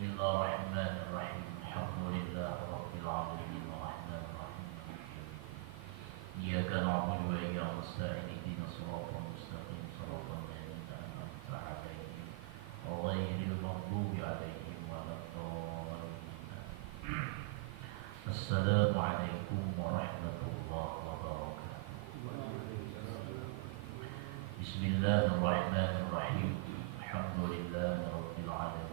Bismillahirrahmanirrahim. Alhamdulillah rabbil alamin arrahmanir rahim. Iyyaka na'budu wa iyyaka nasta'in ihdinas siratal mustaqim siratal ladzina an'amta 'alaihim ghairil maghdubi 'alaihim waladdallin. Assalamualaikum warahmatullahi wabarakatuh. Bismillahirrahmanirrahim. Alhamdulillahi rabbil alamin.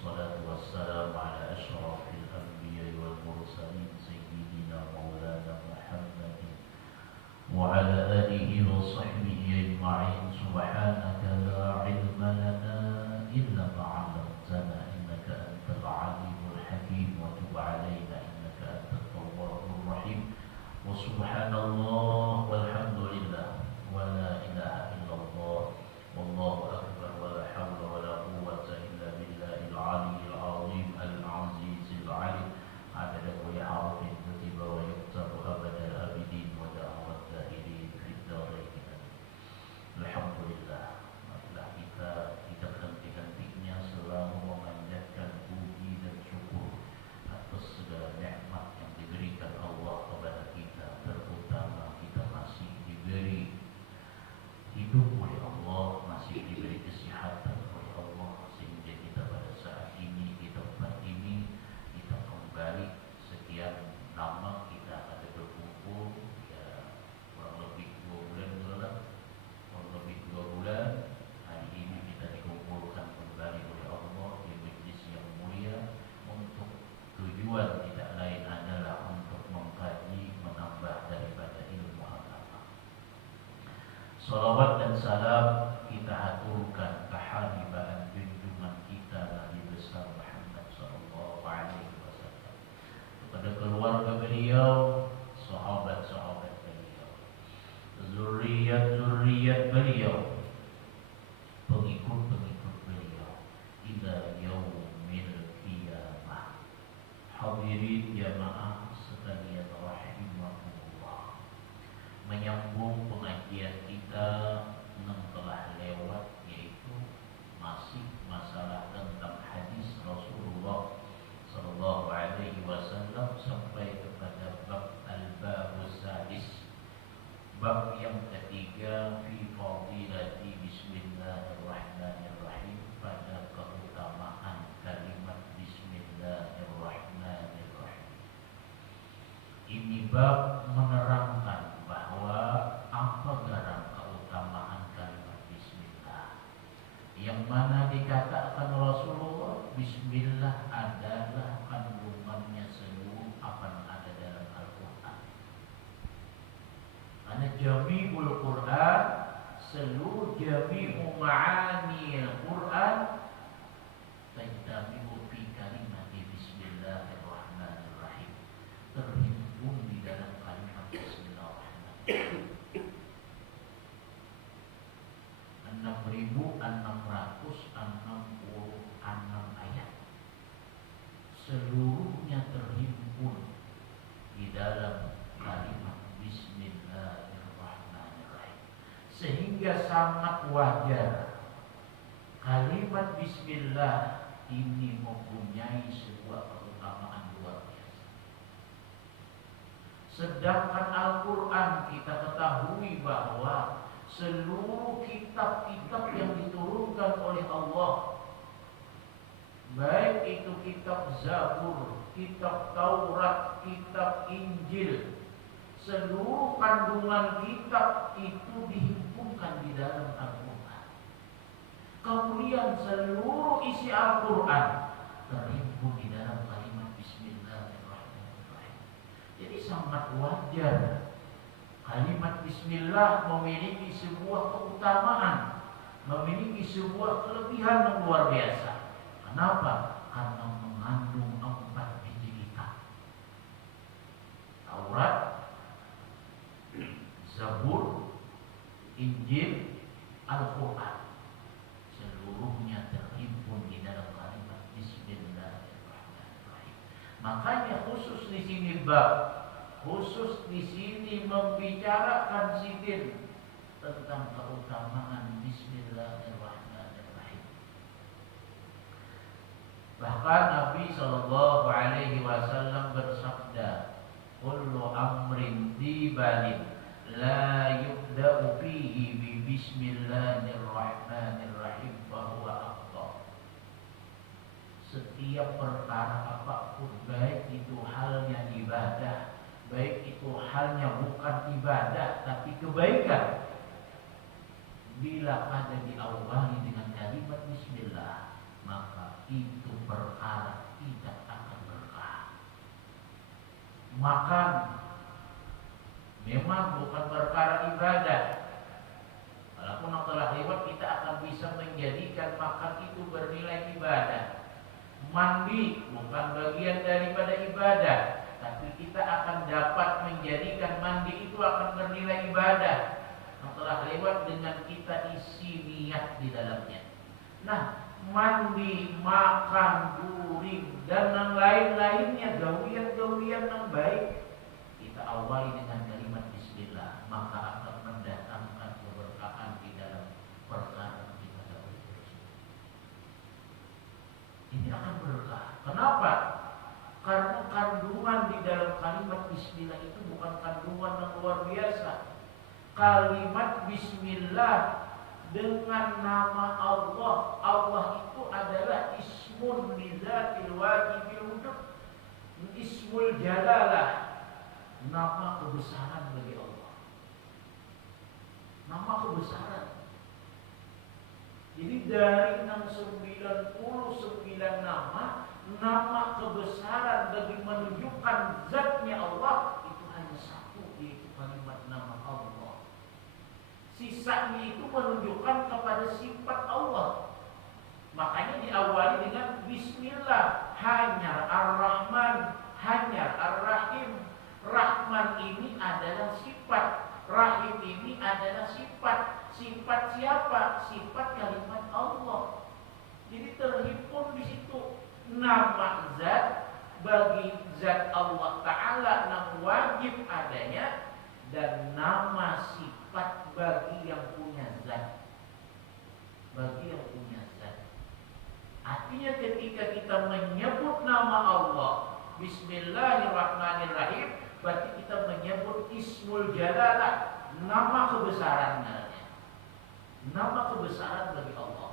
Wassalatu wassalamu ala asyrafil anbiya'i wal mursalin sayyidina maulana Muhammadin wa ala alihi wa sahbihi ajma'in. Subhanaka la ilma lana illa ma 'allamtana innaka antal alimul hakim wa tub 'alaina innaka antat tawwabur rahim. Wa subhanallah walhamdulillah wa la ilaha illallah wallahu akbar wa la hawla wa la quwwata illa billahil aliyyil azim al-azizil alim. Adada kulli harfin kutiba wa yuktabu abadal abidin wa da'awat dahilin fid dharain. Alhamdulillah. Marilah kita tidak henti-hentinya selalu memanjatkan puji dan syukur atas segala nikmat yang diberikan Allah kepada kita, terutama kita masih diberi hidup oleh Allah, masih diberi kesehatan oleh Allah, sehingga kita pada saat ini di tempat ini kita kembali sekian lama kita ada berkumpul, ya kurang lebih 2 bulan lah, kurang lebih 2 bulan. Hari ini kita dikumpulkan kembali oleh Allah di majlis yang mulia untuk tujuan tidak lain adalah untuk mengkaji, menambah daripada ilmu agama. Salawat dan salam kita haturkan kehabibaan junjungan kita Nabi besar Muhammad sallallahu alaihi wasallam, kepada keluarga beliau, sahabat-sahabat beliau, zuriat-zuriat beliau, pengikut-pengikut beliau ila yaumil qiyamah. Hadirin jamaah sekalian rahimakumullah, menyambung pengajian kita yang telah lewat, yaitu masih masalah tentang hadis Rasulullah sallallahu alaihi wasallam sampai kepada bab al-babus sadis, bab yang ketiga, fi fadilati bismillahirrahmanirrahim, pada keutamaan kalimat bismillahirrahmanirrahim. Ini bab menerangkan bahwa apa garam keutamaan kalimat bismillah, yang mana dikatakan Rasulullah bismillah adalah kandungannya seluruh apa yang ada dalam Al-Quran. Karena jami'ul Quran, seluruh jami'u ma'ani Al-Quran tajtami'u fi kalimat bismillahirrahmanirrahim, terhimpun di dalam kalimat bismillahirrahmanirrahim. 6.666 ayat, seluruhnya terhimpun di dalam kalimat bismillahirrahmanirrahim. Sehingga sangat wajar kalimat bismillah ini mempunyai sebuah keutamaan luar biasa. Sedangkan Al-Quran kita ketahui bahwa seluruh kitab-kitab yang diturunkan oleh Allah, baik itu kitab Zabur, kitab Taurat, kitab Injil, seluruh kandungan kitab itu dihimpunkan di dalam Al-Quran. Kemudian seluruh isi Al-Quran terhimpun di dalam kalimat bismillahirrahmanirrahim. Jadi sangat wajar kalimat bismillah memiliki sebuah keutamaan, memiliki sebuah kelebihan yang luar biasa. Kenapa? Karena mengandung 4 biji kitab: Taurat, Zabur, Injil, Al-Quran. Seluruhnya terhimpun di dalam kalimat bismillahirrahmanirrahim. Makanya khusus di sini khusus di sini membicarakan sidin tentang keutamaan bismillahirrahmanirrahim. Bahkan Nabi Shallallahu Alaihi Wasallam bersabda, "Kullu amrin dibalin la yubda'u fihi bi bismillahirrahmanirrahim fahuwa akhta." Setiap perkara apapun, baik itu halnya ibadah, baik itu halnya bukan ibadah tapi kebaikan, bila ada diawali dengan kalimat bismillah, maka itu perkara tidak akan berkah. Makan memang bukan perkara ibadah, walaupun telah lewat kita akan bisa menjadikan makan itu bernilai ibadah. Mandi bukan bagian daripada ibadah, tapi kita akan dapat menjadikan mandi itu akan bernilai ibadah yang telah lewat dengan kita isi niat di dalamnya. Nah, mandi, makan, guring, dan yang lain-lainnya, gawian-gawian yang baik, kita awali dengan kalimat bismillah, maka akan mendatangkan keberkahan di dalam perkara yang kita dahului tersebut. Ini akan berkah. Kenapa? Karena kandungan di dalam kalimat bismillah itu bukan kandungan yang luar biasa. Kalimat bismillah dengan nama Allah. Allah itu adalah ismun lizatil wajibil wujud, ismul jalalah, nama kebesaran bagi Allah, nama kebesaran. Jadi dari 99 nama, nama kebesaran bagi menunjukkan zatnya Allah itu hanya satu, yaitu kalimat nama Allah. Sisanya itu menunjukkan kepada sifat Allah. Makanya diawali dengan bismillah, hanya ar-Rahman, hanya ar-Rahim. Rahman ini adalah sifat, Rahim ini adalah sifat. Sifat siapa? Sifat kalimat Allah. Jadi terhimpun di situ nama zat bagi zat Allah Ta'ala yang wajib adanya, dan nama sifat bagi yang punya zat, bagi yang punya zat. Artinya ketika kita menyebut nama Allah Bismillahirrahmanirrahim, berarti kita menyebut ismul jalalah, nama kebesarannya, nama kebesaran bagi Allah.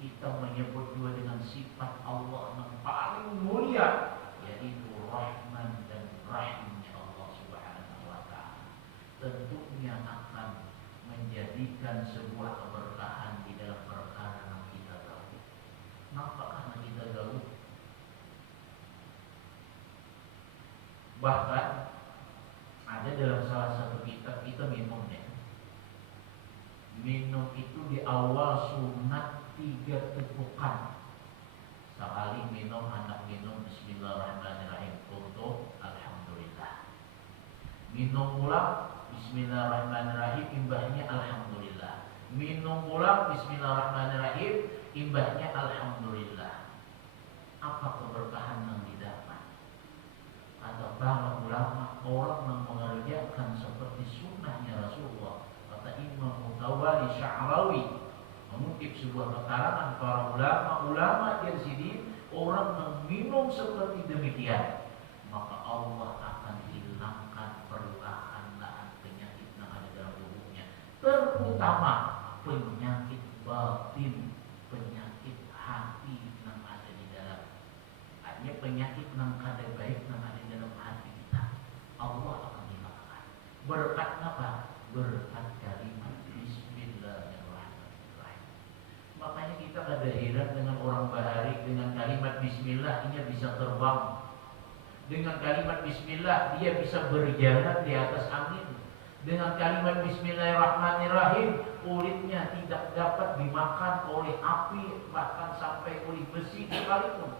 Kita menyebut juga dengan sifat Allah yang paling mulia, yaitu Rahman dan Rahimnya Allah Subhanahu wa Ta'ala. Tentunya akan menjadikan sebuah keberkahan di dalam perkara yang kita tahu. Kenapa? Karena kita tahu. Bahkan ada dalam salah satu kitab kita minumnya. Minum itu di awal sunat 3 tepukan. Sekali minum, anak minum bismillahirrahmanirrahim, tutup alhamdulillah. Minum ulang bismillahirrahmanirrahim, imbahnya alhamdulillah. Minum ulang bismillahirrahmanirrahim, imbahnya alhamdulillah. Apa keberkahan yang didapat? Kata para ulama, orang yang mengerjakan seperti sunnahnya Rasulullah. Kata Imam Mutawali Sya'rawi mengutip sebuah keterangan para ulama Yazidin, orang yang minum seperti demikian, maka Allah akan hilangkan perlahan penyakit yang ada dalam tubuhnya, terutama penyakit batin, penyakit hati yang ada di dalam. Hanya penyakit yang kada baik yang ada di dalam hati kita, Allah akan hilangkan. Berkat apa? Berkat kalimat bismillahirrahmanirrahim. Makanya kita kada heran dengan orang Bahari, dengan kalimat bismillah dia bisa terbang. Dengan kalimat bismillah dia bisa berjalan di atas angin. Dengan kalimat bismillahirrahmanirrahim kulitnya tidak dapat dimakan oleh api, bahkan sampai oleh besi sekalipun.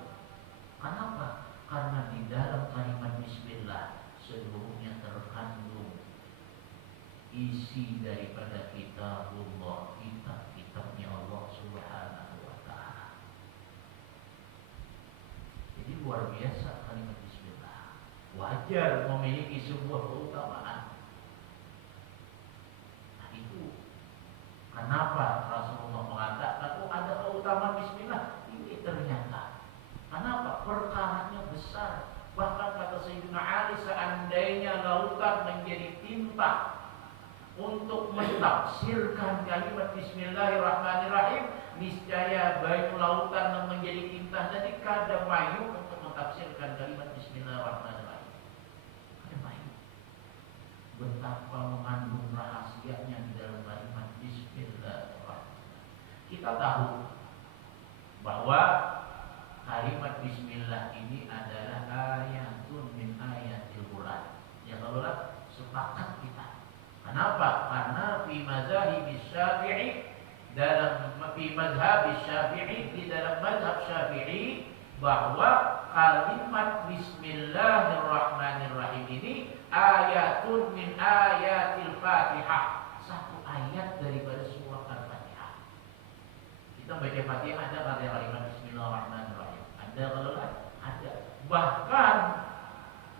Kenapa? Karena di dalam kalimat bismillah seluruhnya terkandung isi daripada kitabullah, kitabnya Allah Subhanahu wa Ta'ala. Jadi luar biasa kalimat bismillah. Wajar memiliki sebuah keutamaan. Nah itu kenapa Rasulullah mengatakan, oh ada keutamaan bismillah. Ini perkaranya besar. Bahkan kata Sayyidina Ali, seandainya lautan menjadi tinta untuk mentafsirkan kalimat Bismillahirrahmanirrahim, niscaya banyu lautan yang menjadi tinta jadi kada mayu untuk mentafsirkan kalimat Bismillahirrahmanirrahim. Kada mayu. Betapa mengandung rahasianya di dalam kalimat Bismillahirrahmanirrahim. Kita tahu bahwa kalimat Bismillah ini adalah ayatun min ayatil Quran. Ya kalau sepakat kita. Kenapa? Karena fi mazhab Syafi'i, dalam fi mazhab Syafi'i, di dalam mazhab Syafi'i, bahwa kalimat Bismillahirrahmanirrahim ini ayatun min ayatil Fatihah, satu ayat daripada surah Al-Fatihah. Kita baca Fatihah ada kalimat Bismillahirrahmanirrahim, ada kalau ada. Bahkan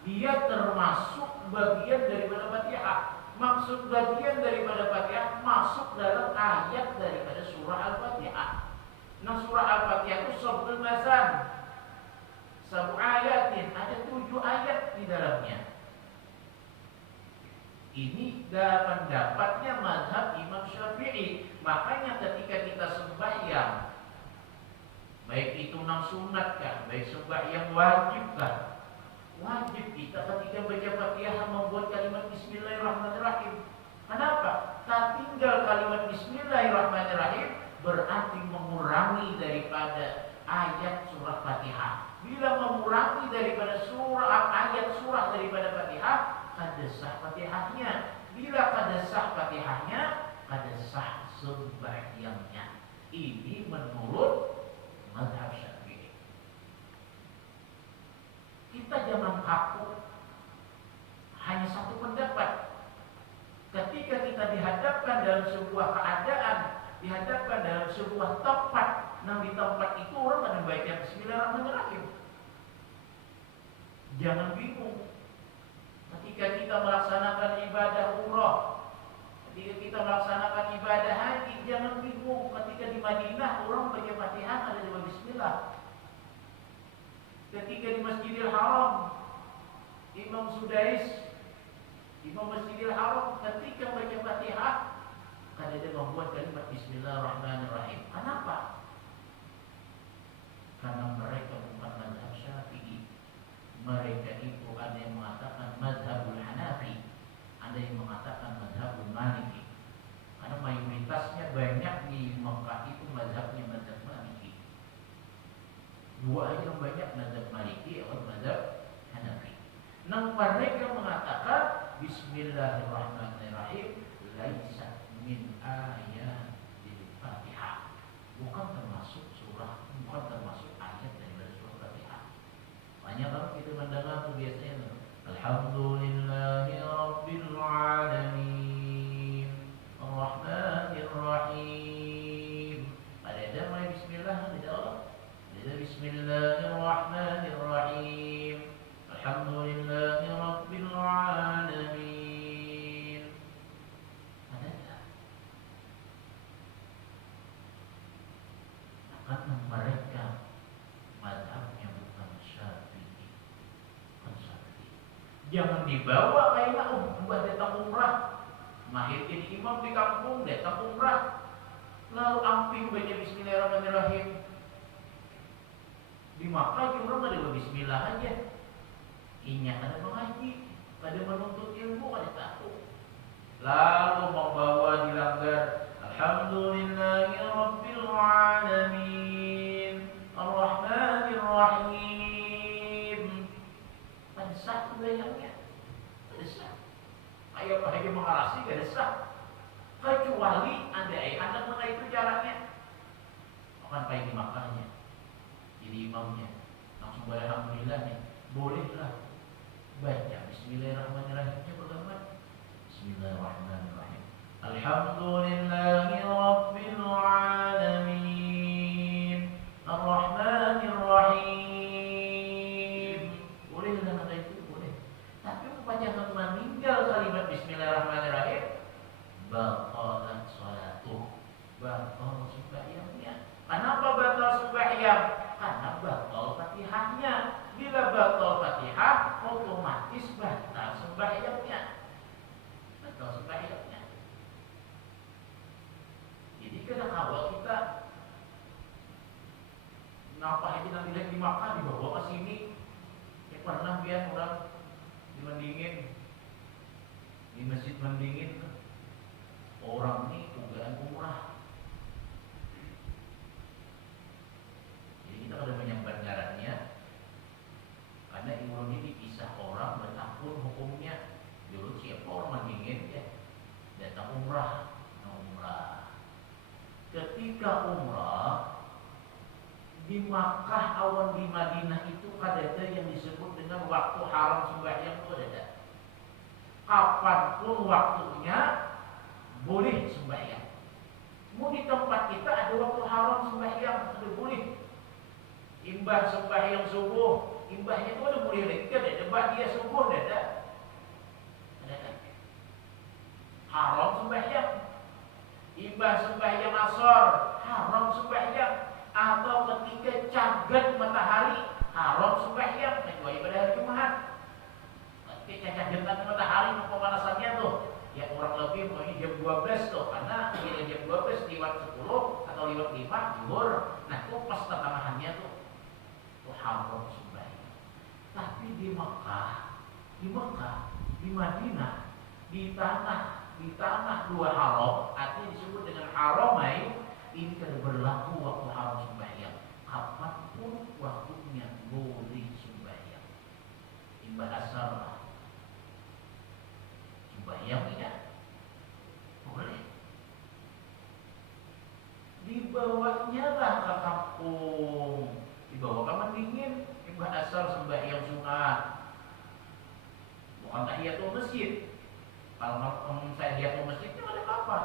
dia termasuk bagian daripada Fatihah. Maksud bagian daripada Fatihah masuk dalam ayat daripada surah Al-Fatihah. Nah, surah Al-Fatihah itu sabul mazan, 7 ayatin, ada 7 ayat di dalamnya. Ini pendapatnya mazhab Imam Syafi'i. Makanya ketika kita sembahyang, baik itu sunat kah, baik sembahyang wajib kah, wajib kita ketika baca Fatihah membuat kalimat Bismillahirrahmanirrahim. Kenapa? Tak tinggal kalimat Bismillahirrahmanirrahim berarti mengurangi daripada ayat surah Fatihah. Bila mengurangi daripada ayat surah daripada Fatihah, kada sah Fatihahnya. Bila kada sah Fatihahnya, kada sah sembahyangnya. Ini menurut mazhab Syafi'i. Kita jangan kaku hanya satu pendapat. Ketika kita dihadapkan dalam sebuah keadaan, dihadapkan dalam sebuah tempat, nah di tempat itu orang akan baca Bismillahirrahmanirrahim. Jangan bingung. Ketika kita melaksanakan ibadah umrah, ketika kita melaksanakan ibadah haji, jangan bingung. Ketika di Madinah orang baca Fatihah ada dua Bismillah. Ketika di Masjidil Haram, Imam Sudais, Imam Masjidil Haram, ketika baca Fatihah, kada dia membuat kalimat Bismillahirrahmanirrahim. Kenapa? Karena mereka bukan mazhab Syafi'i. Mereka itu ada yang mengatakan mazhabul Hanafi, ada yang mengatakan mazhabul Maliki. Karena mayoritasnya banyak di Mekah itu mazhabnya mazhab Maliki. Dua aja yang banyak mazhab Maliki atau mazhab Hanafi. Nah, mereka mengatakan Bismillahirrahmanirrahim laisa min ayatil Fatihah, bukan termasuk surah, bukan termasuk ayat dari surah Fatihah. Banyak kalau kita mendengar tuh biasanya Alhamdulillahi Rabbil Alamin Ar-Rahmanir Rahim. Ada mulai Bismillah tidak Allah. Ada Bismillahirrahmanirrahim Alhamdulillahi Rabbil Alamin. Ada tak? Karena mereka mazhabnya bukan Syafi'i, bukan Syafi'i. Jangan dibawa kayak mbah datang umrah, mahir jadi imam di kampung datang umrah, lalu amping baca Bismillahirrahmanirrahim. Di Makkah orang ada Bismillah aja. Inya ada mengaji, ada menuntut ilmu, ada tahu. Lalu membawa dilanggar Alhamdulillahi Rabbil Alamin Ar-Rahmanir Rahim. Ada satu bayangnya, ada sah. Ayo lagi mengarasi, ada sah. Kecuali ada anak mana itu caranya. Akan pergi makannya, jadi imamnya langsung alhamdulillahnya, bolehlah baca Bismillahirrahmanirrahimnya bagaimana? Bismillahirrahmanirrahim Alhamdulillahi Rabbil Alamin Ar-Rahmanir Rahim. Bolehlah kata itu, boleh. Tapi jangan meninggal kalimat Bismillahirrahmanirrahim, batalat salatuh, batal sembahyangnya. Kenapa batal sembahyang? Karena batal Fatihahnya. Bila batal Fatihah, otomatis batal sembahyangnya. Batal sembahyangnya. Jadi kadang awal kita ngapain nanti lagi di Makkah dibawa ke sini. Ya pernah biar orang di Mendingin, di Masjid Mendingin, orang ini tugaan umrah. Jadi kita sudah menyambat ngarannya, karena umroh ini dipisah orang bertahun hukumnya. Dulu siapa orang Mendingin ya datang umrah. Ketika umrah di Makkah awan di Madinah itu ada yang disebut dengan waktu haram sembahyang itu ada. Kapanpun waktunya boleh sembahyang. Mau di tempat kita ada waktu haram sembahyang, ada boleh. Imbah sembahyang subuh, imbahnya itu ada boleh lagi kan? Ada dia subuh ada. Ada kan? Haram sembahyang. Imbah sembahyang asar, haram sembahyang. Atau ketika cagat matahari, haram sembahyang. Kecuali pada hari Jumat. Ketika cagat matahari pemanasannya tuh, ya kurang lebih pokoknya jam 12 tuh, karena bila jam 12 lewat 10 atau lewat 5 zuhur. Nah itu pas pertengahannya tuh, itu haram sembahyang. Tapi di Mekah, di Madinah, di tanah dua haram, artinya disebut dengan haramain, ini kan berlaku waktu haram sembahyang. Kapanpun waktunya boleh sembahyang. Imbah asar lah, sembahyang tidak boleh. Dibawanya lah ke kampung, dibawa ke Mendingin, imbah asar sembahyang sunat, bukan tahiyatul masjid. Kalau tahiyatul masjid itu ada apa?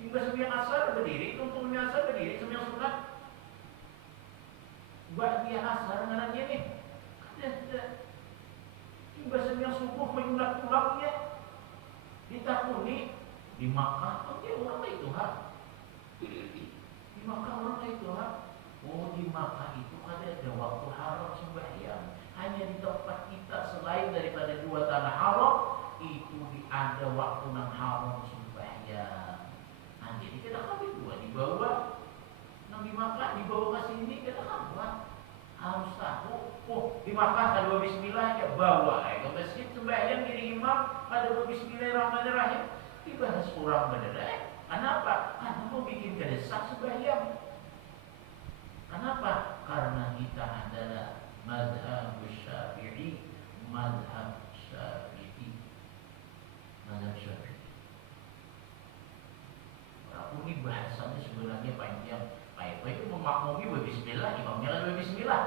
Imbah sembahyang asar berdiri, tuntunnya asar berdiri, sembahyang sunat. Buat dia asar ngarangnya nih. Imbah sembahyang subuh menyunat pulangnya. Ditakuni di Makkah, oh dia orang lain Tuhan. Di Makkah orang lain Tuhan. Oh di Makkah itu ada waktu haram sembahyang. Hanya di tempat kita selain daripada dua tanah haram itu ada waktu yang haram sembahyang. Nah jadi kita kami dua dibawa nang di Makkah dibawa ke sini kita kamu harus tahu. Oh di Makkah ada bismillah ya bawa ke masjid sembahyang diri imam ada bismillahirrahmanirrahim. Dibahas kurang benar. Kenapa? Karena mau bikin kedesak sembahyang. Kenapa? Karena kita adalah mazhab Syafi'i, mazhab Syafi'i. Walaupun ini bahasanya sebenarnya panjang. Pak itu memakmumi bismillah, imamnya lagi bismillah.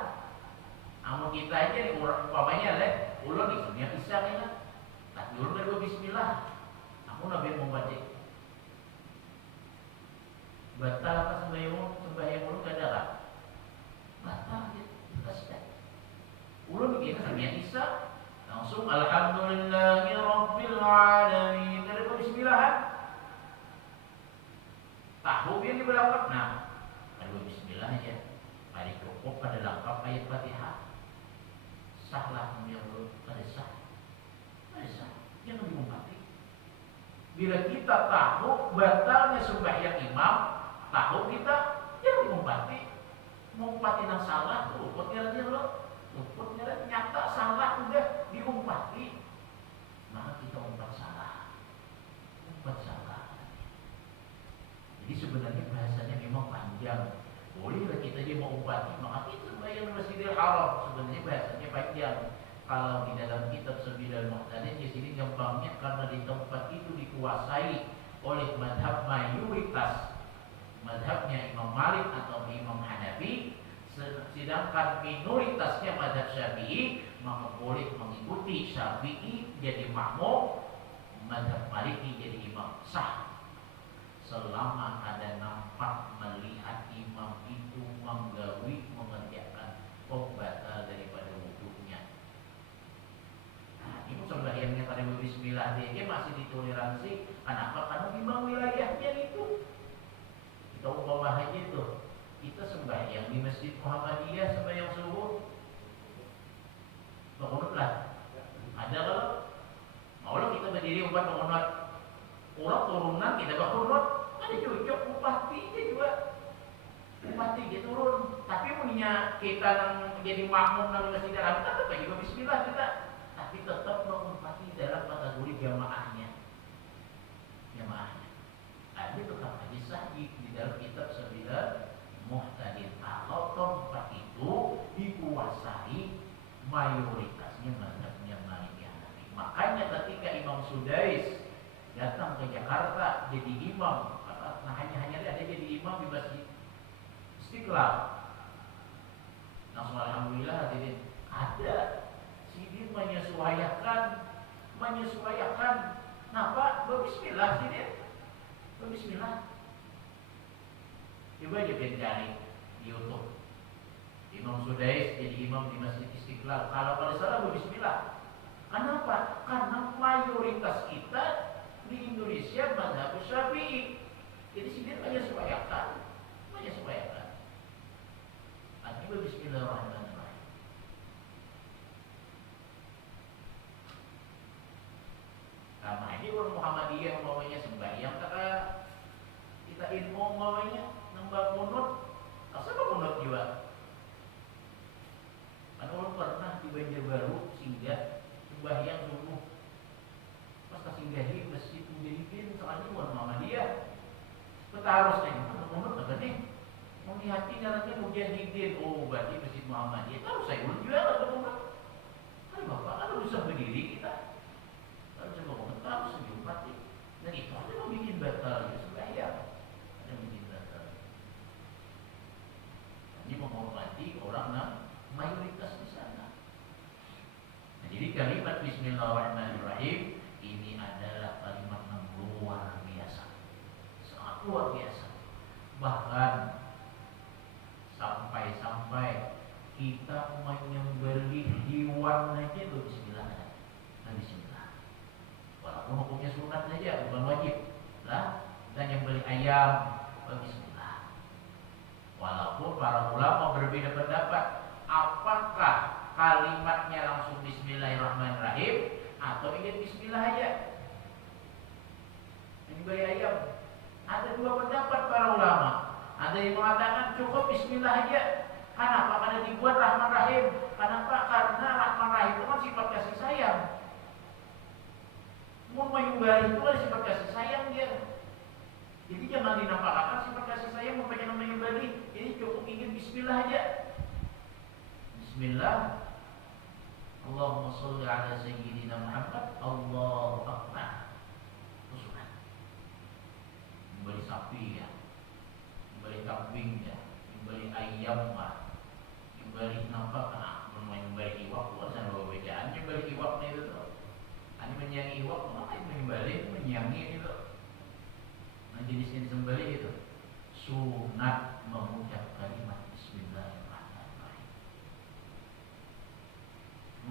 Namun kita aja di umpamanya lah, ulun islamnya bisa kan? Tapi ulun lagi bismillah. Aku nabi membaca. Batal apa sembahyang ulun gak ada kan? Batal ya, selesai. Ulun bikin islamnya bisa. Langsung alhamdulillahi rabbil alamin. Ada bismillah kan? Tahu yang di belakang. Nah, ada bismillah aja. Mari cukup pada lengkap ayat Fatihah. Sahlah menurut pada sah. Jangan dimumpati. Bila kita tahu batalnya sembahyang imam, tahu kita jangan dimumpati. Mumpati yang salah tuh, luputnya nyata salah udah diumpati. Maka kita umpat salah. Jadi sebenarnya bahasanya memang panjang. Bolehlah kita dia mau umpati, maka kita sembahyang di Masjidil Haram. Sebenarnya bahasanya panjang. Kalau di dalam kitab Sabilul Muhtadin di sini gampangnya karena di tempat itu dikuasai oleh madhab mayoritas, madhabnya Imam Malik atau Imam Hanafi, sedangkan minoritasnya madhab Syafi'i, maka boleh mengikuti Syafi'i jadi makmum, madhab Maliki jadi imam sah. Selama ada nampak melihat imam itu menggawi mengerjakan pembatal daripada wudhunya. Nah, itu sembahyangnya pada bismillah dia masih ditoleransi. Kenapa? Karena memang wilayahnya itu. Kita umpama haji itu, kita sembahyang di Masjid Muhammadiyah sembahyang subuh, Kunut lah. Ada kalau mau kita berdiri buat kunut. Orang turunan kita berkunut. Ada cocok bupati juga. Bupati dia turun. Tapi punya kita yang jadi makmum dalam masjid dalam tetap juga bismillah kita. Tapi tetap bupati dalam kategori jamaahnya. Jamaahnya. Ada tetap hadis sahih di dalam kitab 9 Muhtadin. Kalau tempat itu dikuasai mayoritasnya mazhabnya Maliki Hanafi. Makanya ketika Imam Sudais datang ke Jakarta jadi imam, nah hanya ada jadi imam di Masjid Istiqlal. Nah, alhamdulillah hadirin ada sidin menyesuaikan. Napa? Berbismillah sidin. Berbismillah. Coba aja cari di YouTube. Imam Sudais jadi imam di Masjid Istiqlal. Kalau pada salah berbismillah. Kenapa? Karena mayoritas kita di Indonesia mazhab Syafi'i. Jadi sidin menyesuaikan. Artinya bismillahirrahmanirrahim. Nah, ini orang Muhammadiyah umpamanya sembahyang kata kita ilmu umpamanya nambah kunut. Asal kunut juga. Kan orang pernah di Banjarbaru singgah sembahyang subuh. Pas singgahi masjid Mujahidin soalnya orang Muhammadiyah. Kita harus kunut apa nih? Menghati jalannya Mujahidin. Oh, berarti masjid Muhammadiyah. Harus saya ulun juga atau kunut. Kan Bapak kan bisa berdiri kita. Harus coba kunut harus menjumpai. Dan itu ada yang bikin batal ya sembahyang. Ada yang bikin batal. Ini menghormati orang yang mayoritas di sana. Nah, jadi kalimat Bismillahirrahmanirrahim ini adalah kalimat yang luar biasa, sangat luar biasa. Bahkan sampai kita menyembelih hewan aja itu Bismillah. Nah, Bismillah. Walaupun hukumnya sunat saja, bukan wajib. Lah, dan nyembelih ayam, Bismillah. Walaupun para ulama berbeda pendapat, apakah kalimatnya langsung Bismillahirrahmanirrahim atau ingin Bismillah aja? Menyembelih ayam. Ada dua pendapat para ulama. Ada yang mengatakan cukup Bismillah aja. Kenapa? Karena dibuat Rahman Rahim. Kenapa? Karena Rahman Rahim itu kan sifat kasih sayang. Mau menyembelih itu kan sifat kasih sayang dia. Jadi jangan dinampakkan sifat kasih sayang mempunyai menyembelih. Jadi cukup ingin Bismillah aja. Bismillah. Allahumma sholli ala sayyidina Muhammad. Allahu akbar. Itu sunat. Menyembelih sapi ya. Menyembelih kambing ya. Menyembelih ayam lah. Menyembelih napa kena menyembelih iwak bukan sama bacaan. Menyembelih iwaknya itu tuh. Ini menyanyi iwak, ngapain menyembelih, menyanyi itu. Nah, jenisnya disembelih itu sunat mengucap kalimat Bismillahirrahmanirrahim.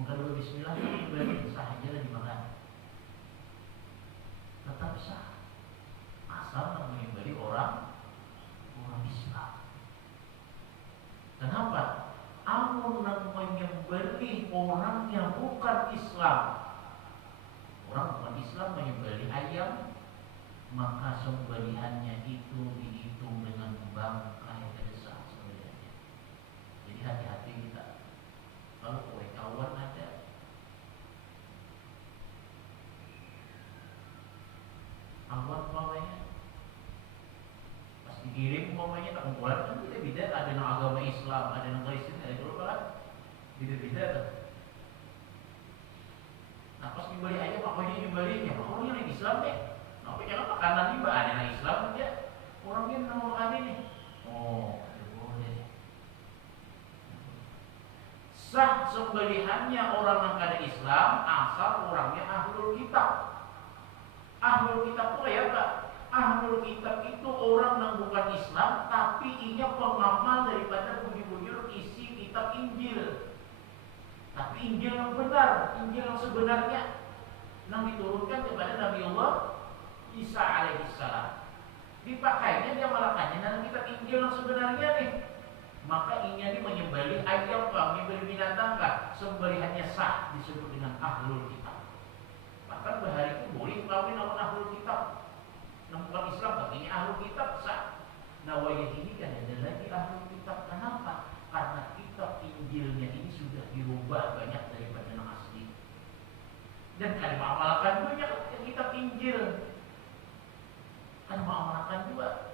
Mungkin dulu Bismillah itu sah aja lah dimakan. Tetap sah. Asal menyembelih orang Islam. Kenapa? Amun menyembelih orang yang bukan Islam. Orang bukan Islam menyembelih ayam, maka sembelihannya itu dihitung dengan bangkai kedesaan sembelihannya. Jadi hati-hati kita. Kalau kue kawan ada, kawan mamanya pas dikirim mamanya tak kumpulan kan beda-beda. Ada yang agama Islam, ada yang Kristen, ada yang kan beda-beda kan. Nah pas nyembelih aja makanya nyembelihnya, makanya yang Islam deh. Nah jangan makanan ini mbak ada yang Islam aja. Orangnya mau makan ini. Oh, boleh. Sah sembelihannya orang yang ada Islam asal orangnya ahlul kitab. Ahlul kitab itu ya Pak. Ahlul kitab itu orang yang bukan Islam tapi ia pengamal daripada bujur-bujur isi kitab Injil. Tapi Injil yang benar, Injil yang sebenarnya yang diturunkan kepada Nabi Allah Isa alaihissalam. Dipakainya dia malakannya dalam kitab Injil yang sebenarnya nih. Maka ini menyembelih ayam kah, menyembelih binatang kah, sembelihannya sah disebut dengan ahlul kitab. Bahkan bahari itu boleh kawin sama ahlul kitab. Bukan Islam tapi ini ahlul kitab sah. Nah wayah ini kan ada lagi ahlul kitab. Kenapa? Karena kitab Injilnya ini sudah dirubah banyak daripada yang asli. Dan kan mengamalkan banyak kitab Injil. Kan mengamalkan juga.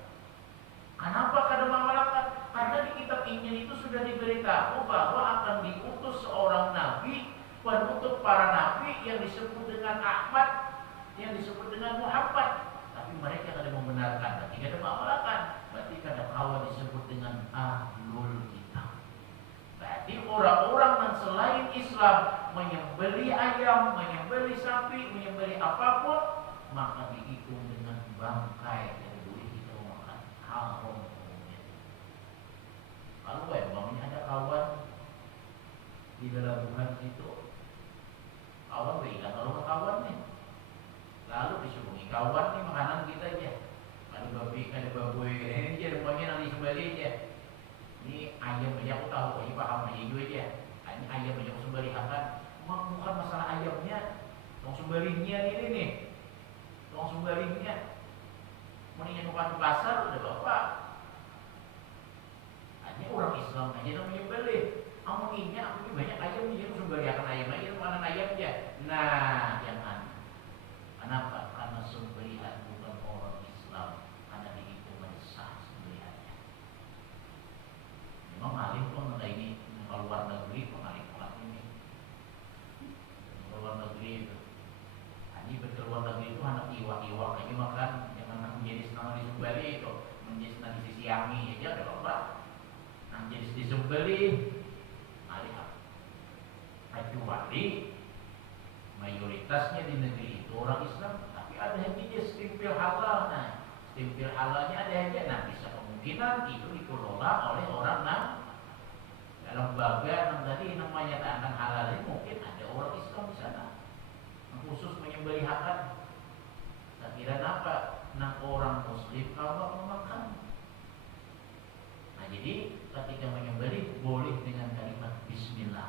Kenapa kadang mengamalkan? Karena di kitab Injil itu sudah diberitahu bahwa akan diutus seorang nabi, penutup para nabi yang disebut dengan Ahmad, yang disebut dengan Muhammad. Tapi mereka kadang membenarkan, tapi kadang mengamalkan. Berarti kadang awal disebut dengan ahlul kitab. Berarti orang-orang yang selain Islam menyembelih ayam, menyembelih sapi, menyembelih apapun, maka dihitung dengan bangkai dan boleh kita makan haram. Kalau memangnya ada kawan di dalam Tuhan itu, kawan berikan kalau kawan nih, lalu disuruhi kawan nih makanan kita aja. Ada babi, ada baboy, ini dia rupanya nanti sembelih aja. Ini ayam aja aku tahu, ini paham aja juga aja. Ini ayam aja aku sembelih akan, bukan masalah ayamnya, tong sembelihnya ini nih, tong sembelihnya. Mendingan bukan di pasar udah bapak. Hanya orang Islam aja yang menyembelih. Amuninya aku ini banyak ayam nih, aku sembelih akan ayam aja, mana ayam aja. Nah, jangan. Kenapa? Karena sembelihan bukan orang Islam, karena dihitung sah sembelihannya. Memang alim pun ada ini keluar negeri, pengalim ini keluar negeri itu. Ini berkeluar negeri itu anak iwak-iwak aja makan, jangan menjadi senang disembelih itu, menjadi senang disisiangi aja ada apa? Nah jadi disembelih, alihah. Kecuali mayoritasnya di negeri itu orang Islam, tapi ada yang dia stempel halal. Nah, stempel halalnya ada aja. Nah, bisa kemungkinan itu dikelola oleh orang dalam lembaga yang tadi namanya akan halal ini mungkin ada orang Islam di sana yang khusus menyembelihakan. Kira apa? Nah, orang Muslim kalau memakan. Nah, jadi ketika menyembelih boleh dengan kalimat Bismillah.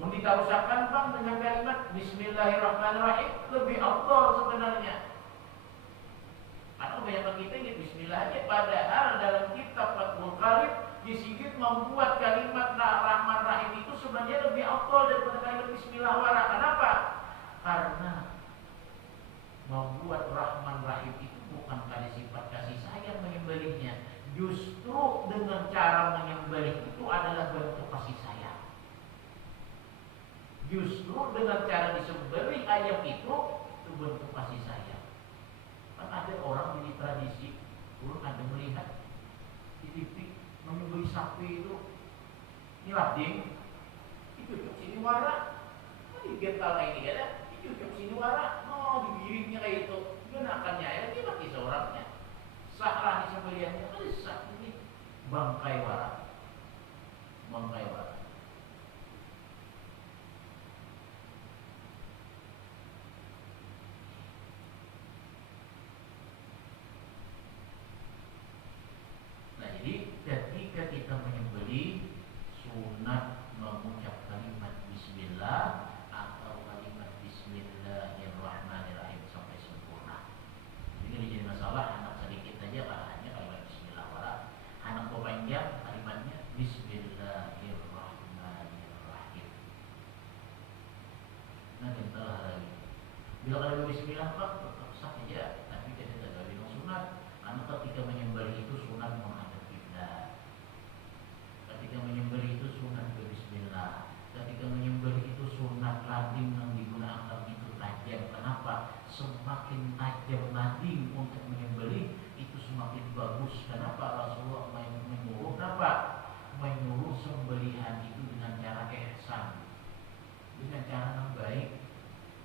Mau ditarusakan bang dengan kalimat Bismillahirrahmanirrahim lebih afdal sebenarnya. Karena kebanyakan kita ingin Bismillah aja, padahal dalam kitab Fathul Qarib disigit membuat kalimat Rahman Rahim itu sebenarnya lebih afdal daripada kalimat Bismillah wara. Kenapa? Karena membuat Rahman Rahim itu bukan karena sifat kasih sayang menyembelihnya, justru dengan cara menyembelih itu adalah bentuk kasih sayang. Justru dengan cara disembelih ayam itu bentuk kasih sayang. Kan ada orang di tradisi, dulu ada melihat di TV menyembelih sapi itu, ini lading, itu sini wara, ini gental ini ada, itu sini wara, oh digiringnya kayak itu, gunakannya ya, dia mati seorangnya, sahlah disembelihannya, sah ini bangkai wara, bangkai wara. Jadi ketika kita menyembelih sunat mengucap kalimat Bismillah atau kalimat Bismillahirrahmanirrahim sampai sempurna. Jadi jadi masalah anak sedikit saja hanya kalimat Bismillah wala. Anak panjang kalimatnya Bismillahirrahmanirrahim. Nah kita lagi. Bila kalimat Bismillah pak tetap sah saja, tapi kita tidak bilang sunat. Karena ketika menyembelih itu sunat menghadap kiblat. Ketika menyembelih itu sunat berbismillah. Ketika menyembelih itu sunat lading yang digunakan itu tajam. Kenapa? Semakin tajam lading untuk menyembelih itu semakin bagus. Kenapa? Rasulullah menyuruh apa? Menyuruh sembelihan itu dengan cara ihsan, dengan cara yang baik.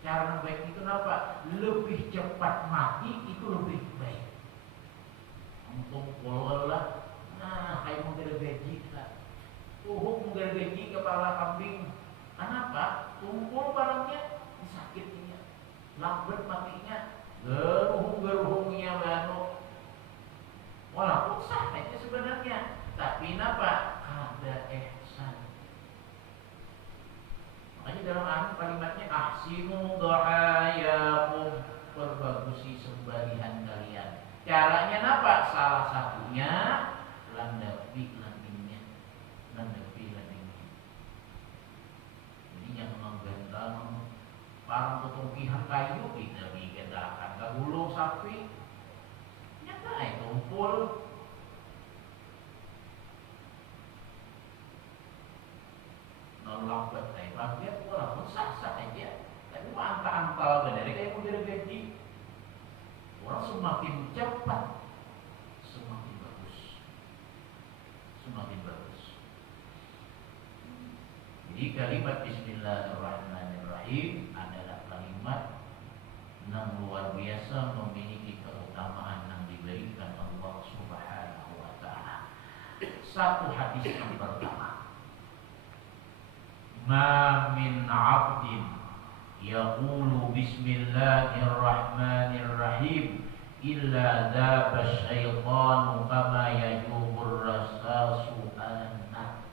Cara yang baik itu apa? Lebih cepat mati itu lebih baik. Tumpul lah, nah kayak menggergaji lah, menggergaji kepala kambing. Kenapa? Tumpul barangnya disakitnya, lambat matinya, geruhung-geruhungnya baru. Walaupun sah aja sebenarnya, tapi kenapa? Ada ihsan. dalam kalimatnya ahsinu dhahayakum, perbagusi sembelihan kalian. Caranya apa? Salah satunya landapi landingnya, landapi landingnya. Jadi yang menggantang parang ketukihan kayu kita digantangkan ke gulung sapi, nyata tumpul. Lambat kayak bagian walaupun sah-sah aja, tapi angka-angka benar kayak model gaji orang semakin cepat semakin bagus, semakin bagus. Jadi kalimat Bismillahirrahmanirrahim adalah kalimat yang luar biasa, memiliki keutamaan yang diberikan Allah Subhanahu wa ta'ala. Satu hadis yang pertama, ma min 'abdin yaqulu bismillahirrahmanirrahim illa dzaba syaitanu kama yajubur rasasu an-nar.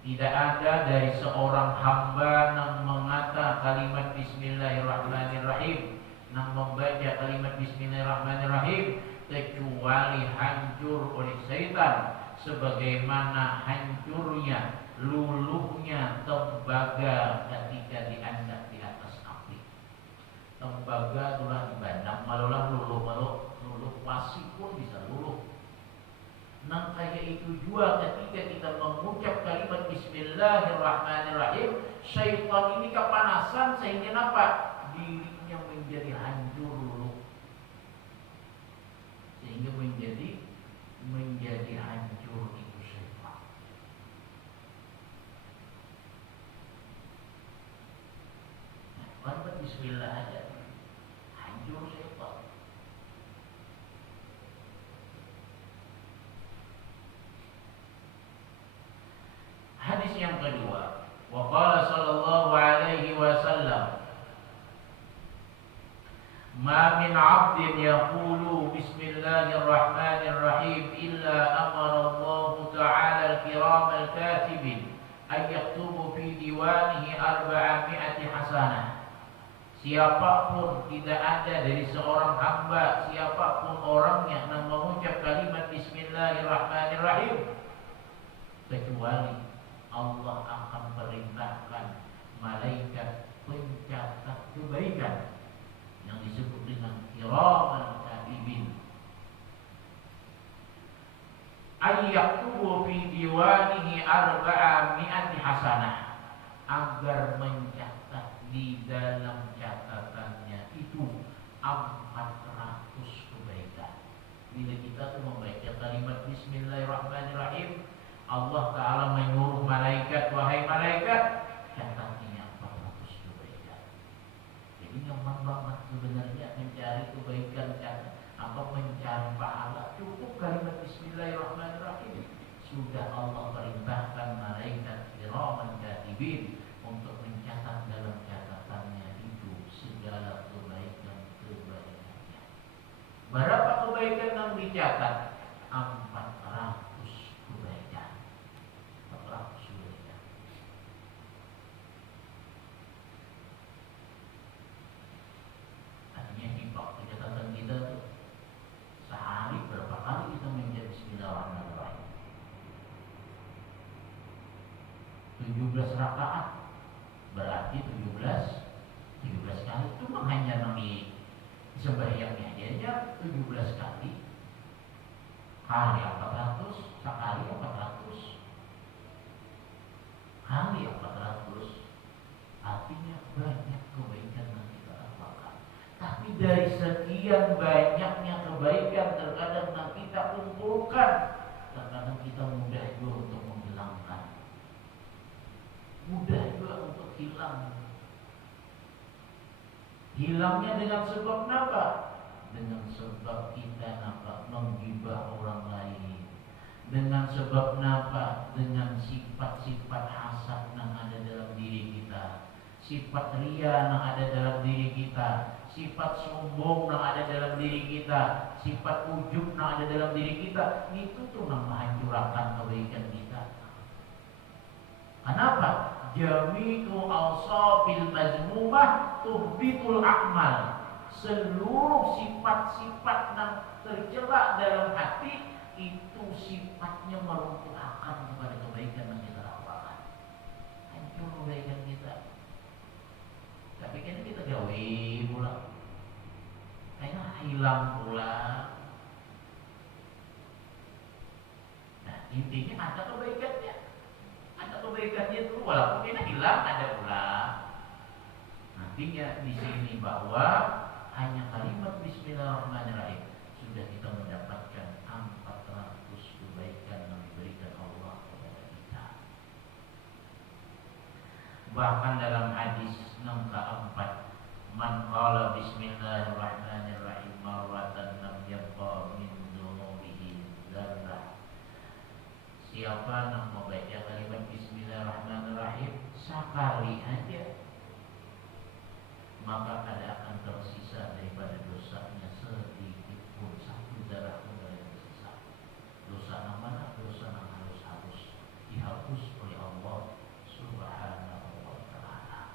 Tidak ada dari seorang hamba yang mengata kalimat bismillahirrahmanirrahim, yang membaca kalimat bismillahirrahmanirrahim, kecuali hancur oleh syaitan sebagaimana hancurnya, luluhnya tembaga ketika diangkat di atas api. Tembaga itulah dibandang malulah luluh wasi pun bisa luluh. Nah kayak itu juga ketika kita mengucap kalimat bismillahirrahmanirrahim, syaitan ini kepanasan sehingga apa? Dirinya menjadi hancur luluh, sehingga menjadi hancur itu syaitan. Kalimat bismillah aja hancur syaitan. Hadis yang kedua, wa qala sallallahu alaihi wasallam, ma min 'abdin yaqulu bismillahirrahmanirrahim illa amara Allah ta'ala al-kiram al-katibin ay yaktubu fi diwanihi 400 hasanah. Siapapun, tidak ada dari seorang hamba, siapapun orangnya yang mengucap kalimat bismillahirrahmanirrahim, kecuali Allah akan perintahkan malaikat pencatat kebaikan yang disebut dengan kiraman katibin, ayyaktubu fi diwanihi 400 hasanah, agar mencatat di dalam catatannya itu 400 kebaikan. Bila kita tuh membaca kalimat bismillahirrahmanirrahim, Allah Ta'ala menyuruh malaikat, wahai malaikat, catatnya 400 kebaikan. Jadi gampang banget sebenarnya mencari kebaikan, mencari pahala. Cukup kalimat bismillahirrahmanirrahim, sudah Allah perintahkan malaikat kiraman katibin untuk mencatat dalam catatannya itu segala kebaikan-kebaikannya. Berapa kebaikan yang dicatat? 400 kebaikan. 400 kebaikan. Artinya hibak catatan kita tuh sehari berapa kali kita menjadi bismillahirrahmanirrahim? 17 rakaat, berarti 17 kali. Itu hanya nanti sembahyangnya aja 17 kali. Kali 400, sekali 400, kali 400. Artinya banyak kebaikan yang kita amalkan. Tapi dari sekian banyaknya kebaikan, terkadang yang kita kumpulkan, terkadang kita mudah juga untuk menghilangkan, mudah juga untuk hilang. Hilangnya dengan sebab apa? Dengan sebab kita nampak menggibah orang lain. Dengan sebab apa? Dengan sifat-sifat hasad yang ada dalam diri kita, sifat ria yang ada dalam diri kita, sifat sombong yang ada dalam diri kita, sifat ujub yang ada dalam diri kita. Itu tuh yang menghancurkan kebaikan kita. Kenapa? Jami'u awsabil mazmumah tuhbitul a'mal. Seluruh sifat-sifat yang tercela dalam hati itu sifatnya meruntuhkan kepada kebaikan yang kita lakukan. Hancur kebaikan kita. Tapi kan kita gawe pula, kayaknya hilang pula. Nah intinya ada kebaikannya. Kebaikannya itu walaupun ini hilang ada pula. Nantinya di sini bahwa hanya kalimat Bismillahirrahmanirrahim sudah kita mendapatkan 400 kebaikan yang diberikan Allah kepada kita. Bahkan dalam hadis yang keempat, man qala Bismillahirrahmanirrahim marratan lam yabqa min dhunubihi dzarrah. Siapa yang membaca kalimat Bismillahirrahmanirrahim sekali aja, maka ada akan tersisa daripada dosanya sedikit pun, satu darah pun dari tersisa. Dosa yang mana? Dosa yang harus dihapus oleh Allah Subhanahu wa ta'ala.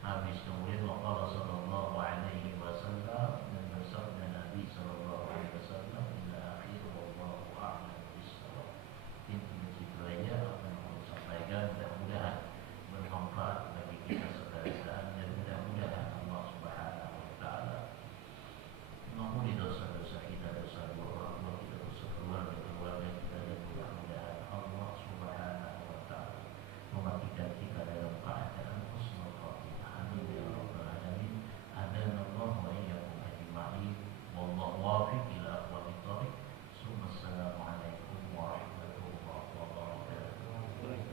Habis kemudian waqala sallallahu alaihi wasallam, dan bersabda Nabi sallallahu alaihi wasallam, ila akhir wallahu a'lam bissawab. Itu aja apa yang saya sampaikan, mudah-mudahan bermanfaat bagi kita sekalian, dan mudah-mudahan Allah Subhanahu wa ta'ala mengampuni dosa-dosa kita, dosa orang tua kita, dosa keluarga kita, dan mudah-mudahan Allah Subhanahu wa ta'ala mematikan kita dalam keadaan husnul khatimah. Amin ya rabbal alamin. Adana Allah wa iyyakum ajma'in. Wallahu wafiq ila aqwamit thariq. Assalamualaikum warahmatullahi wabarakatuh.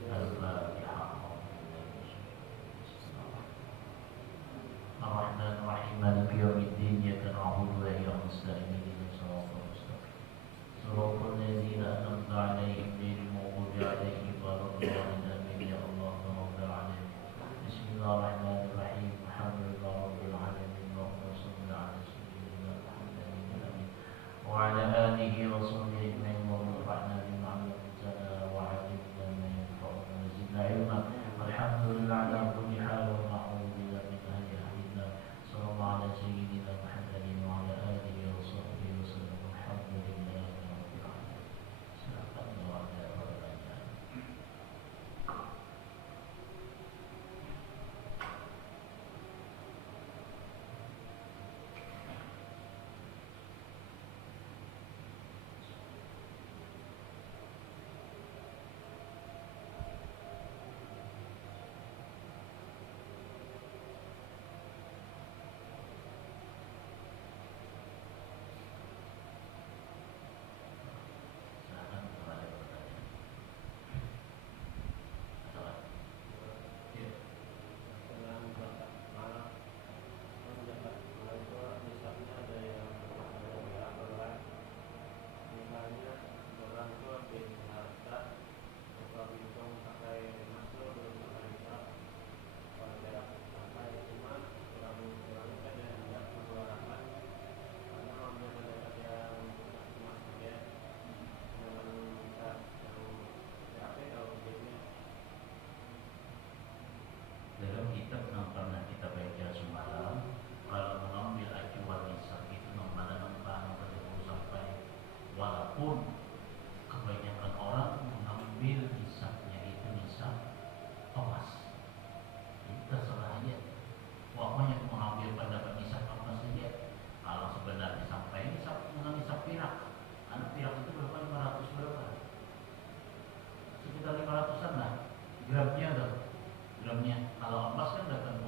Al-Fatihah. Ar-Rahman Ar-Rahim Maliki Yawmiddin. Iyyaka na'budu wa iyyaka nasta'in. Ihdinas siratal mustaqim. Siratal ladzina an'amta 'alaihim ghairil maghdubi 'alaihim waladdallin. Amin ya Allah rabbal alamin. Bismillahirrahmanirrahim. Alhamdulillahi rabbil alamin. Allahumma shalli 'ala sayyidina Muhammadin amin. Wa 'ala alihi wa sahbihi ajma'in. Wa nafa'na bima 'allamtana wa 'allimna ma yanfa'una wa zidna 'ilma. Alhamdulillah ala kulli hal wa na'udzu billahi min ahli hadina. Sallallahu ala sayyidina Muhammadin wa 'ala alihi wa sahbihi wa sallam. Alhamdulillahi rabbil alamin. Silakan kalau ada pertanyaan. Silakan kalau ada pertanyaan. Silakan. Ya. Dalam kitab yang pernah kita baca semalam, kalau mengambil acuan nisab itu mana nempang sampai, walaupun kebanyakan orang mengambil nisabnya itu nisab emas, itu terserah aja. Pokoknya mengambil pendapat nisab emas saja. Kalau sebenarnya sampai nisab perak, karena perak itu berapa? 500 berapa? Sekitar 500-an lah gramnya tuh. Gramnya kalau emas kan 85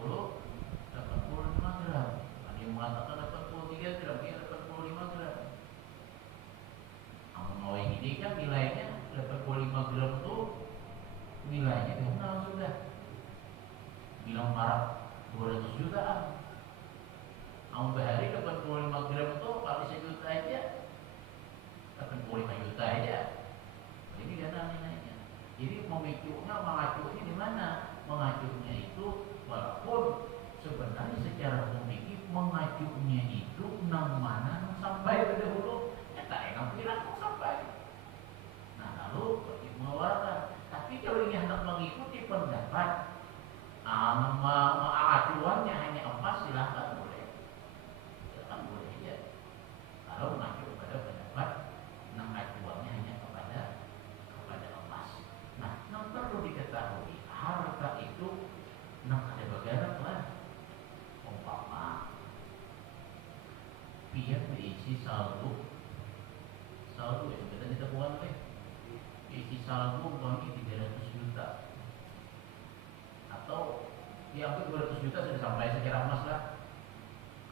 gram. Ada yang mengatakan 83 gram, dia 85 gram. Kalau ini kan nilainya 85 gram tuh nilainya kenal sudah. Bilang marah 200 jutaan. Kamu berhari 85 gram itu kali 1 juta aja, 85 juta aja. Ini kan nilainya. Jadi mengacunya di mana? Mengacunya itu walaupun sebenarnya secara umum mengacunya itu nang mana sampai ke dahulu tak enak bilang sampai. Nah lalu mengeluarkan. Tapi kalau ini hendak mengikuti dia berisi saldo ya sebenarnya kita bukan berisi saldo uangnya 300 juta atau dianggap 200 juta sudah sampai secara emas lah,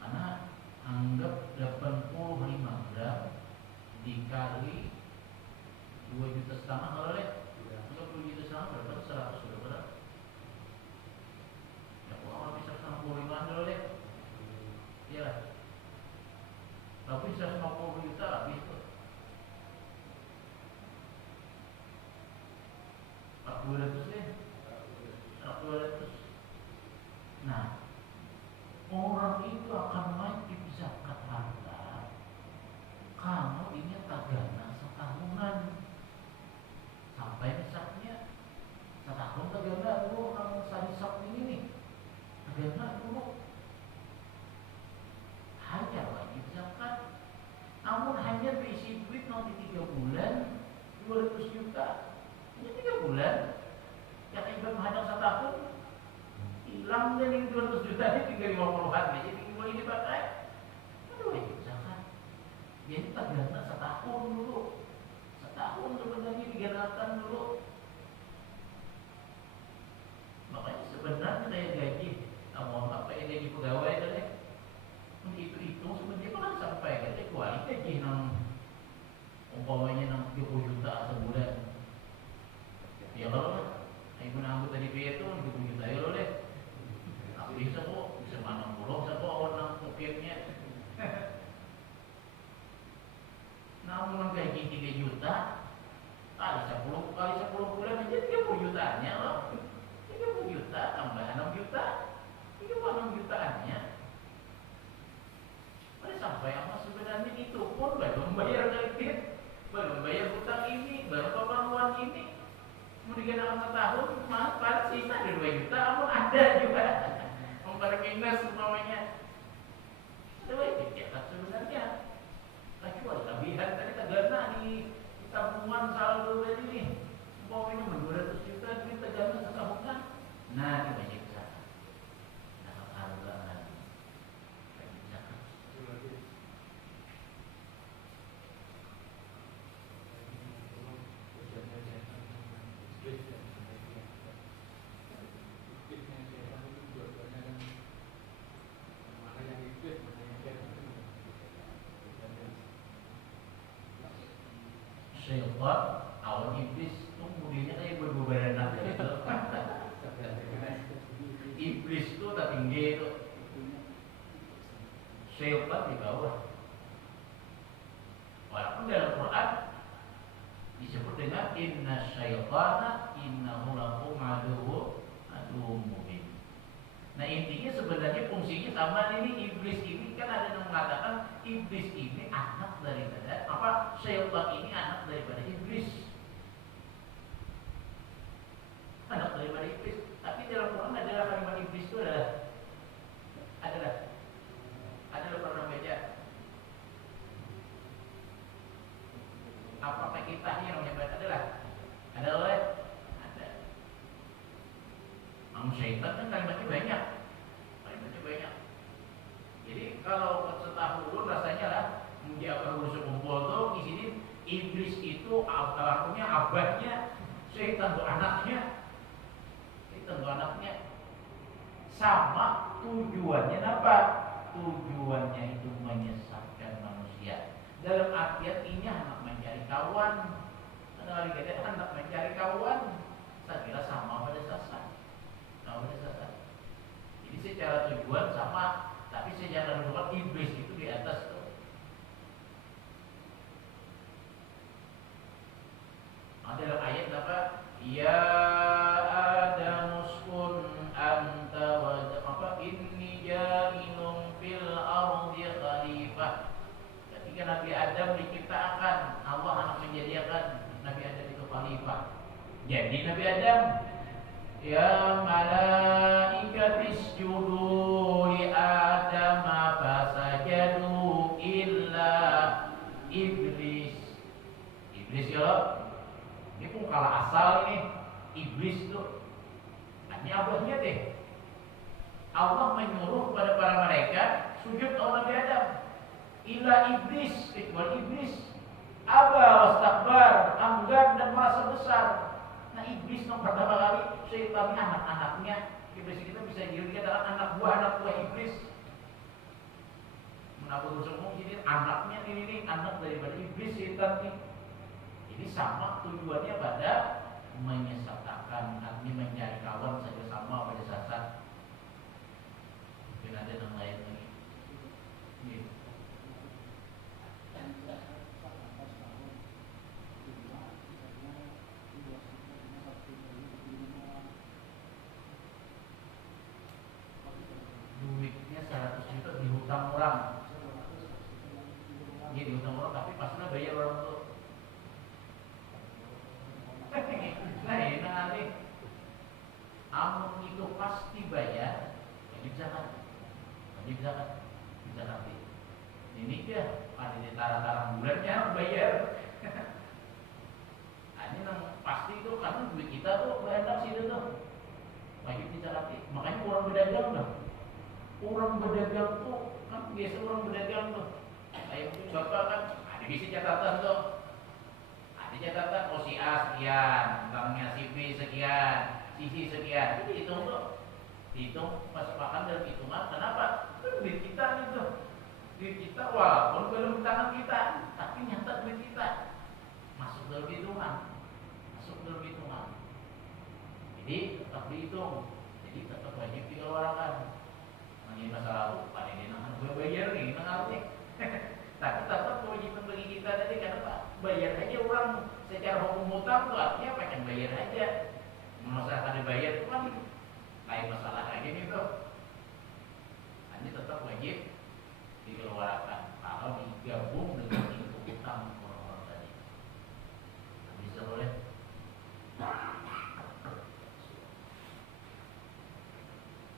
karena anggap 85 gram dikali 2,5 juta kalau lihat anggap 2,5 juta berapa 100 sudah berapa ya kurang lebih 165 dulu deh ya, tapi 150 juta habis tuh 200 deh 200. Nah, orang itu akan wajib zakat harta kalau ini tagana setahunan sampai nisabnya setahun. Tagana dulu orang sahisab ini nih, tagana dulu hanya wajib zakat. Namun hanya berisi duit nanti 3 bulan 200 juta hanya 3 bulan, yang ibarat menghadang setahun hilang dari 200 juta ini tinggal 50-an aja, jadi boleh dipakai. Aduh, wajib zakat. Jadi tagana setahun dulu, setahun sebenarnya digerakan dulu. Makanya sebenarnya saya gaji, mohon apa ya gaji pegawai itu deh, untuk itu sebenarnya kan sampai gaji kecuali gaji nang umpamanya 30 juta sebulan. Ya kalau ibu anggota DPR itu 30 juta ya lo deh. Bisa kok, bisa 60, bisa kok orang kepirnya. Namun gaji 3 juta kali 10 bulan aja 30 jutanya loh. 30 juta tambah 6 juta 36 jutaannya. Pada sampai sama sebenarnya itu pun baru membayar kredit, baru membayar hutang ini, baru keperluan ini. Kemudian dalam setahun pada sisa ada 2 juta, namun ada juga pada minus semuanya. Itu wajib zakat sebenarnya. Kecuali kelebihan tadi tagana di tabungan saldo tadi nih, umpamanya 200 juta duit tagana setahunan. Nah, ini wajib zakat. Zakat harga wajib zakat. Syaitan, awal iblis, kemudiannya kayak berberanak gitu. Iblis itu tak tinggi itu, syaitan di bawah. Walaupun dalam Quran disebut dengan inna syaitana innahu lakum aduwwun mubin. Nah intinya sebenarnya fungsinya sama ini. Iblis ini kan ada yang mengatakan iblis ini anak daripada apa, syaitan ini anak daripada iblis, anak daripada iblis. Tapi dalam Quran adalah kalimat iblis itu adalah pernah baca apa kitahnya yang menyebut adalah ada. Syaitan kan kalimatnya banyak. Jadi kalau setahun dulu rasanya lah menjaga urusan kumpul tuh di sini iblis itu artinya abadnya, syaitan tuh anaknya. Syaitan tuh anaknya. Sama tujuannya apa? Tujuannya itu menyesatkan manusia. Dalam artian ini anak mencari kawan. Anak mencari kawan. Saya kira sama pada sasar. Jadi secara tujuan sama, tapi secara luar iblis itu di atas tuh. Dalam ayat apa? Ya Adam uskun anta wa apa inni ja'ilun fil ardi khalifah. Ketika Nabi Adam diciptakan, Allah akan menjadikan Nabi Adam itu khalifah. Jadi Nabi Adam, ya malaika isjudu li Adam fasajadu illa iblis. Iblis ya, ini pun kalah asal ini. Iblis tuh, ini abahnya deh. Allah menyuruh kepada para malaikat sujud kepada Nabi Adam. illa iblis, kecuali iblis. Aba wastakbar, enggan dan merasa besar. Nah iblis yang pertama kali syaitan anak-anaknya. Iblis kita bisa dikatakan anak buah iblis. Mengapa usulmu jadi anaknya ini anak daripada iblis syaitan nih. Jadi sama tujuannya pada menyesatkan, artinya mencari kawan saja sama pada sesat. Mungkin ada yang lain lagi. Gitu. Duitnya 100 juta dihutang orang. Iya dihutang orang, tapi pasnya bayar orang tuh. Nah ini nanti amun itu pasti bayar, wajib zakat. Wajib zakat. Zakat ini dia ada di tarang bulannya bayar. Ini yang pasti itu karena duit kita tuh beredak sih itu tuh. Wajib dizakati. Makanya orang berdagang dah. Orang berdagang tuh kan biasa orang berdagang tuh. Kayak contoh kan ada bisa catatan tuh. Ada catatan oh si A sekian, banknya si B sekian, si C sekian. Itu dihitung tuh. Dihitung pas makan dalam hitungan. Kenapa? Itu duit kita gitu. Duit kita walaupun belum tangan kita, tapi nyata duit kita masuk dalam hitungan. Masuk dalam hitungan. Jadi tetap dihitung. Jadi tetap wajib dikeluarkan. Ini masalah itu pada ini nangan gue bayar nih, nangan nih. Tapi tetap kewajiban bagi kita tadi kenapa? Bayar aja orang secara hukum hutang tuh artinya apa? Yang bayar aja. Masalah ada bayar itu kan lain masalah lagi nih tuh. Ini tetap wajib dikeluarkan kalau digabung dengan